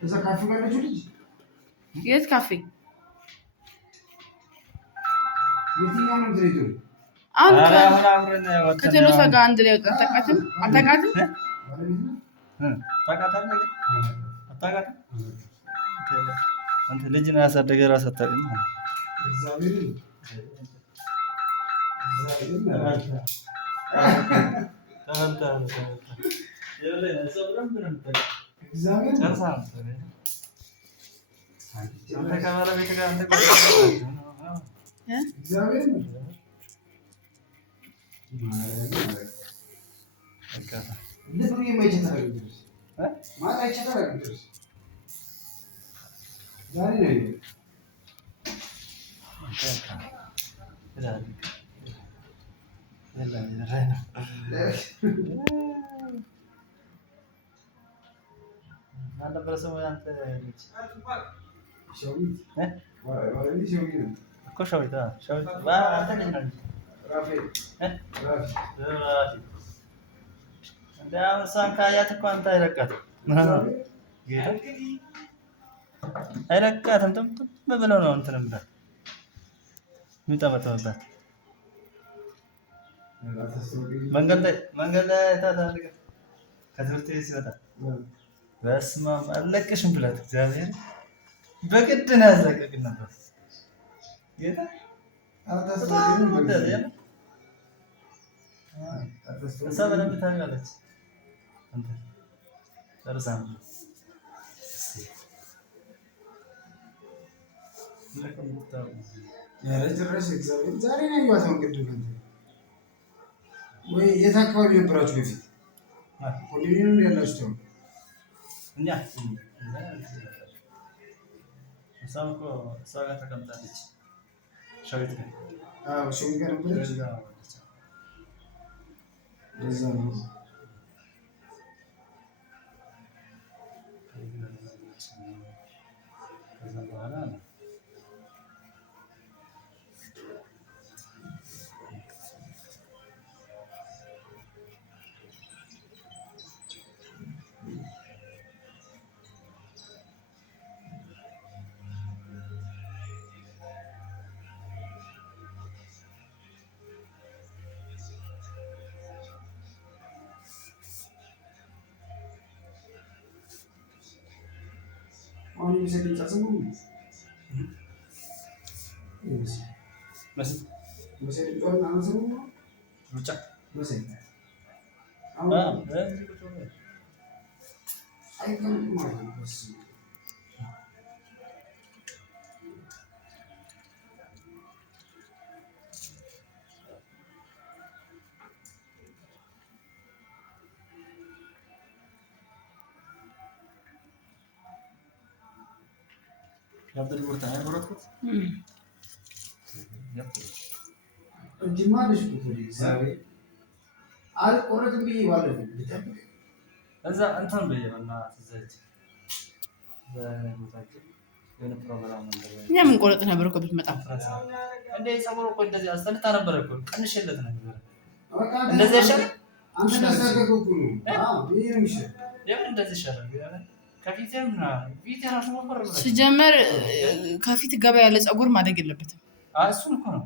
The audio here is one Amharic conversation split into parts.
إذا كافي قال لي يت كافي የትኛው ነው ድሬዳዋ? አንተ ከተሎሳ ጋር አንድ ላይ ወጣ አታውቃትም? አንተ ልጅ ነው ያሳደገ ራስ አታውቅም። Nada para semua yang terlihat. Shawit, Wah, ini shawit. Kok shawit ah? Shawit. Wah, ada yang lain. Rafi. Rafi. Anda sangka ya tuh kan tak rekat. Gitu. Rekat, tentu beberapa nonton nembak. Minta betul. መንገድ ላይ ታታለቀ ከትምህርት ቤት ሲወጣ በስመ አብ አለቀሽም ብላት እግዚአብሔር በግድ ነው ያዘቀቅን ነበር። ጌታ እሷ በደንብ ታውቃለች። አንተ ጨርሳ ጭራሽ እግዚአብሔር ዛሬ ነው ያየኋት ቅድም ወይ የት አካባቢ ነበራችሁ በፊት? ኮንዶሚኒየም ያላችሁ እኛ እሷም እኮ እሷ ጋር ተቀምጣለች። ሸዊት ጋር ሸዊት ጋር ነበረች። ለዛ ነው ከዛ በኋላ ነው አሁን የሚሰጥን ጻጽሙ መሰለኝ ጦር አንሰሙ ሩጫ መሰለኝ አይቀርም ማለት ነው። ያብደል ወርታ አይወራኩት እንጂማ ልጅ ኩኩሪ ዛሬ አልቆረጥም ብዬ ባለፈው ልጠብቅ እዛ እንትን በየበና ተዘጅ በቦታችን የሆነ ፕሮግራም ነበር። እኛ ምን ቆረጥ ነበር እኮ ብትመጣ እንደ ጸጉሩ እኮ እንደዚህ አስተልታ ነበር እኮ ቀንሽለት ነበር። እንደዚህ ይሻል አንተ ተሳቀቁ ነው። ይሄ ነው ይሻል የምን እንደዚህ ይሻላል? ከፊትም ፊት ራሱ ወፈር ብሎ ሲጀመር ከፊት ገባ ያለ ጸጉር ማደግ የለበትም። እሱን እኮ ነው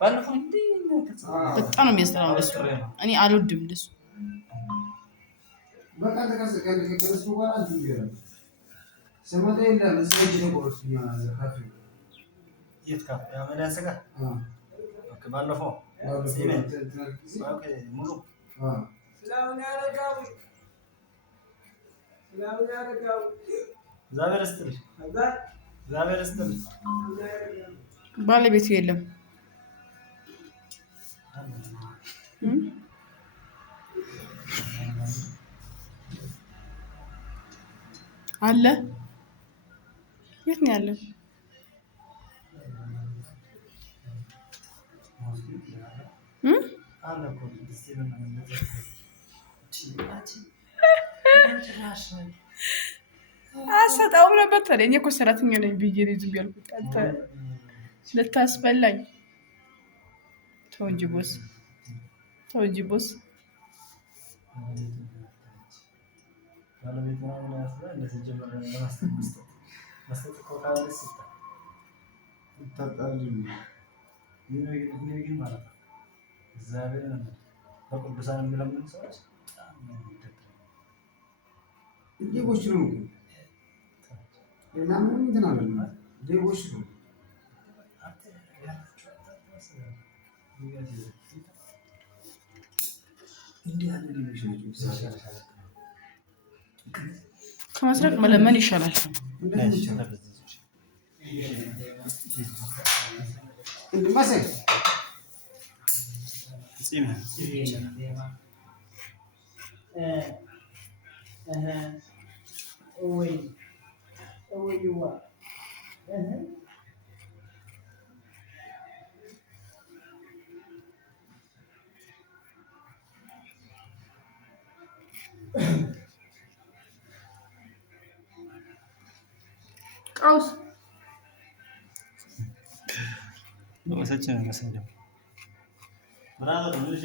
ባለፈው እንዴ በጣም ነው የሚያስጠላው እንደሱ። እኔ አልወድም እንደሱ። በቃ ተከሰከለ ከከረሱ በኋላ እንትን ይላል ሰማታ የለም እዚህ ተቆርሱኛ ካፌ የት ካፌ ያመዳ ሰጋ ኦኬ ባለፈው ኦኬ ሙሉ ሰላም ያረጋው እግዚአብሔር ይስጥልኝ። እግዚአብሔር ይስጥልኝ። ባለቤቱ የለም አለ። የት ነው ያለው? አሰጣውም ነበር ታዲያ። እኔ እኮ ሰራተኛ ነኝ ብዬ ነው ዝም ያልኩት። አንተ ልታስበላኝ። ተው እንጂ ቦስ፣ ተው እንጂ ቦስ። ባለቤት ምናምን ያስባል እንደዚህ ጀመረ መስጠት እኮ ካለስ ይታጣል ግን ማለት ነው። እግዚአብሔር በቅዱሳን የሚለምኑ ሰዎች ሌቦች ነው እና ምንም እንትን አለ ሌቦች ነው። እንዲህ ያለ ሌቦች ናቸው። ከመስረቅ መለመን ይሻላል። እንድማሰል ቀውስ ሰችን መሰለኝ ብራዘር ነው። እሺ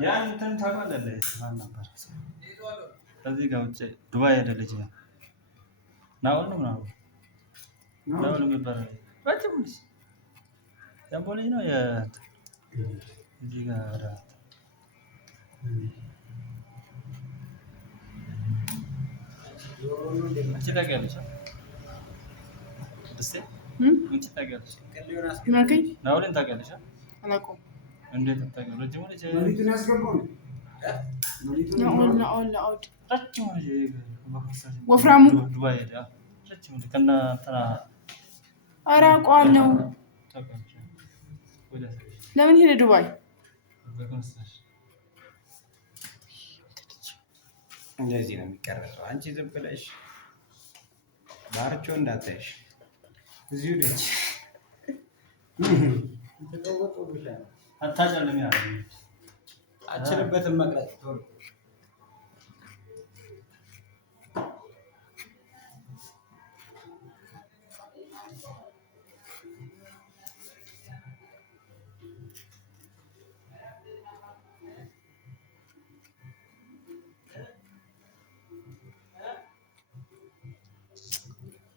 ያን እንትን ታውቃለህ? ማን ነበር ከዚህ ጋር ውጭ ዱባይ ሄደ ልጅ ናኦል ነው ምናምን ናኦል የሚባለው ረጅም ልጅ ያምቦ ልጅ ነው። እዚህ ጋር አንቺ ታውቂያለሽ? ደስ አንቺ ታውቂያለሽ? ናኦልን ታውቂያለሽ? አላውቀውም። እንዴት ታውቂያለሽ? ረጅም ልጅ ማሪቱን ያስገባው ናኦል ረጅም ልጅ ወፍራሙ ዱባይ ሄደ ረጅም ልጅ ከእነ እንትና ኧረ አውቀዋለሁ። ለምን ሄደ ዱባይ? እንደዚህ ነው የሚቀረጸው። አንቺ ዝም ብለሽ ባርቾ እንዳታይሽ እዚሁ ደች አታጨልም ያለ አችልበትም መቅረጽ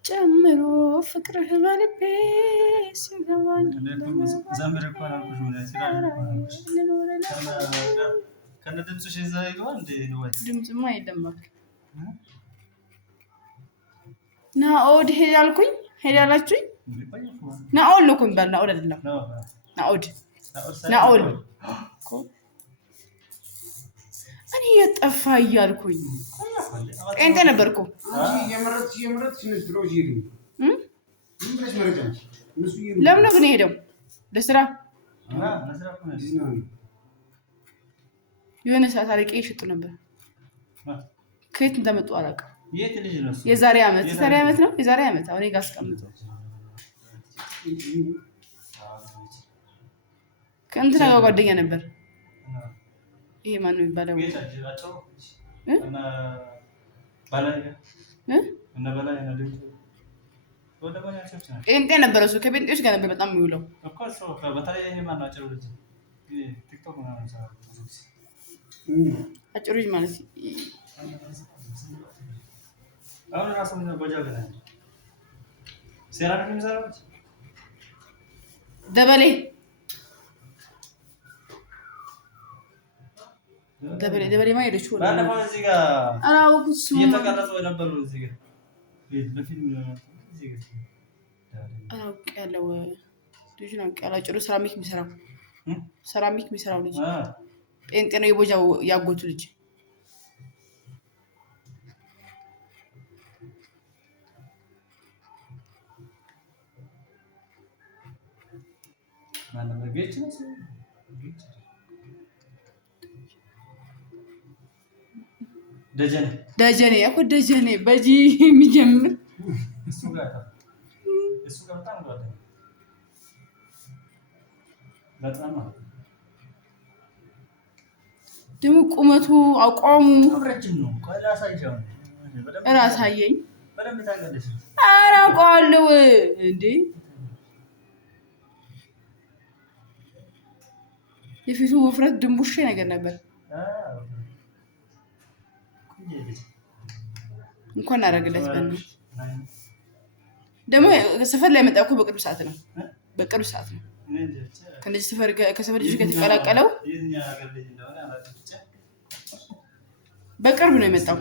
ጨምሮ ፍቅርህ በልቤ ሲገባኝ ዘምር እኮ አልኩሽ። ከነ ድምፅሽ እዛ ይገባል እንዴ? ድምፅማ የለም እባክህ። ናኦድ ሄድ አልኩኝ። ሄድ አላችሁኝ። ናኦል ነው እኮ የሚባል ናኦል አይደለም። ናኦል እኔ የጠፋ እያልኩኝ ጴንጤ ነበርኩ። ለምን ነው ግን የሄደው? ለስራ የሆነ ሰዓት አረቄ ይሸጡ ነበር። ከየት እንደመጡ አላውቅም። የዛሬ ዓመት ነው። የዛሬ ዓመት አሁን ጋር አስቀምጠው ከእንትና ጋር ጓደኛ ነበር። ይሄ ማን ነው የሚባለው? ጴንጤ ነበረ እሱ። ከጴንጤዎች ጋር ነበር በጣም የሚውለው። አጭሩ ልጅ ማለት ደበሌ ማ ሄደች ያለው ልጁን አውቄያለሁ። አጭሩ ሰራሚክ የሚሰራው ልጅ ጴንጤ ነው። የቦጃው ያጎቱ ልጅ ደጀኔ እኮ ደጀኔ በጂ የሚጀምር እሱ ጋር በጣም ጓደኛ በጣም ነው ደግሞ ቁመቱ አቋሙ ረጅም ነው። ቆይ ላሳይሻው እራሳየኝ በደንብ ታውቃለሽ። ኧረ አውቀዋለሁ እንዴ የፊቱ ውፍረት ድንቡሼ ነገር ነበር። እንኳን አደረግለት በእናትህ ደግሞ ሰፈር ላይ መጣ እኮ በቅርብ ሰዓት ነው። በቅርብ ሰዓት ነው ከነዚህ ሰፈር ከሰፈር ልጅ ጋር ተቀላቀለው። በቅርብ ነው የመጣው።